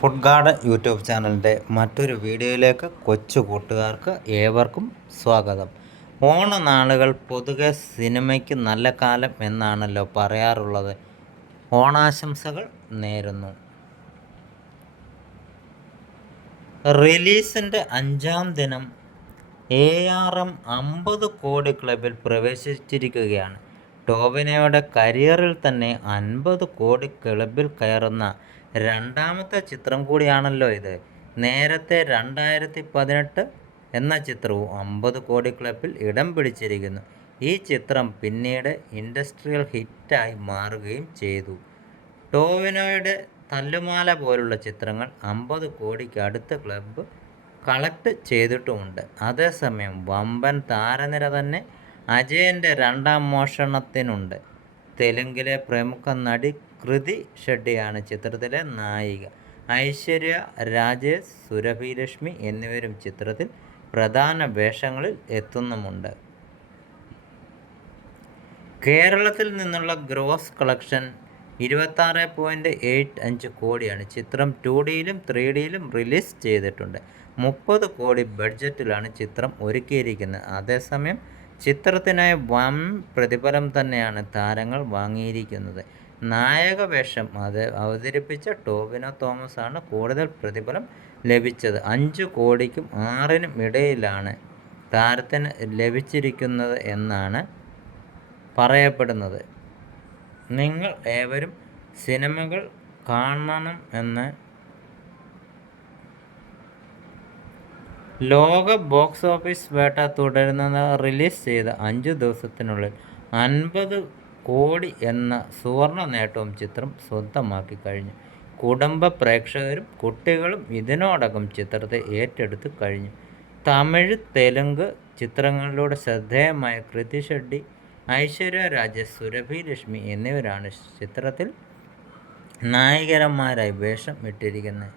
Food garden YouTube ചാനലിന്റെ മറ്റൊരു വീഡിയോയിലേക്ക് കൊച്ചു കൂട്ടുകാർക്ക് ഏവർക്കും സ്വാഗതം. ഓണനാളുകൾ പൊതുവെ സിനിമയ്ക്ക് നല്ല കാലം എന്നാണല്ലോ പറയാറുള്ളത്. ഓണാശംസകൾ നേരുന്നു. റിലീസിന്റെ അഞ്ചാം ദിനം എ ആർ എം അമ്പത് കോടി ക്ലബിൽ പ്രവേശിച്ചിരിക്കുകയാണ്. ടോവിനോയുടെ കരിയറിൽ തന്നെ അൻപത് കോടി ക്ലബിൽ കയറുന്ന രണ്ടാമത്തെ ചിത്രം കൂടിയാണല്ലോ ഇത്. നേരത്തെ രണ്ടായിരത്തി പതിനെട്ട് എന്ന ചിത്രവും അമ്പത് കോടി ക്ലബിൽ ഇടം പിടിച്ചിരിക്കുന്നു. ഈ ചിത്രം പിന്നീട് ഇൻഡസ്ട്രിയൽ ഹിറ്റായി മാറുകയും ചെയ്തു. ടോവിനോയുടെ തല്ലുമാല പോലുള്ള ചിത്രങ്ങൾ അമ്പത് കോടിക്ക് അടുത്ത ക്ലബ്ബ് കളക്ട് ചെയ്തിട്ടുമുണ്ട്. അതേസമയം വമ്പൻ താരനിര തന്നെ അജയന്റെ രണ്ടാം മോഷണത്തിനുണ്ട്. തെലുങ്കിലെ പ്രമുഖ നടി കൃതി ഷെഡ്ഡിയാണ് ചിത്രത്തിലെ നായിക. ഐശ്വര്യ രാജേഷ് സുരഭി ലക്ഷ്മി എന്നിവരും ചിത്രത്തിൽ പ്രധാന വേഷങ്ങളിൽ എത്തുന്നുമുണ്ട്. കേരളത്തിൽ നിന്നുള്ള ഗ്രോസ് കളക്ഷൻ ഇരുപത്താറ് പോയിന്റ് എയ്റ്റ് അഞ്ച് കോടിയാണ്. ചിത്രം ടു ഡിയിലും ത്രീ ഡിയിലും റിലീസ് ചെയ്തിട്ടുണ്ട്. മുപ്പത് കോടി ബഡ്ജറ്റിലാണ് ചിത്രം ഒരുക്കിയിരിക്കുന്നത്. അതേസമയം ചിത്രത്തിനായി വൻ പ്രതിഫലം തന്നെയാണ് താരങ്ങൾ വാങ്ങിയിരിക്കുന്നത്. നായക വേഷം അത് അവതരിപ്പിച്ച ടോബിനോ തോമസ് ആണ് കൂടുതൽ പ്രതിഫലം ലഭിച്ചത്. അഞ്ച് കോടിക്കും ആറിനും ഇടയിലാണ് താരത്തിന് ലഭിച്ചിരിക്കുന്നത് എന്നാണ് പറയപ്പെടുന്നത്. നിങ്ങൾ ഏവരും സിനിമകൾ കാണണം എന്ന് ലോക ബോക്സ് ഓഫീസ് വേട്ട തുടരുന്നത് റിലീസ് ചെയ്ത അഞ്ച് ദിവസത്തിനുള്ളിൽ അൻപത് കോടി എന്ന സുവർണ നേട്ടവും ചിത്രം സ്വന്തമാക്കി കഴിഞ്ഞു. കുടുംബ പ്രേക്ഷകരും കുട്ടികളും ഇതിനോടകം ചിത്രത്തെ ഏറ്റെടുത്ത് കഴിഞ്ഞു. തമിഴ് തെലുങ്ക് ചിത്രങ്ങളിലൂടെ ശ്രദ്ധേയമായ കൃതി ഷെഡ്ഡി ഐശ്വര്യ രാജേഷ് സുരഭി ലക്ഷ്മി എന്നിവരാണ് ചിത്രത്തിൽ നായികരന്മാരായി വേഷം ഇട്ടിരിക്കുന്നത്.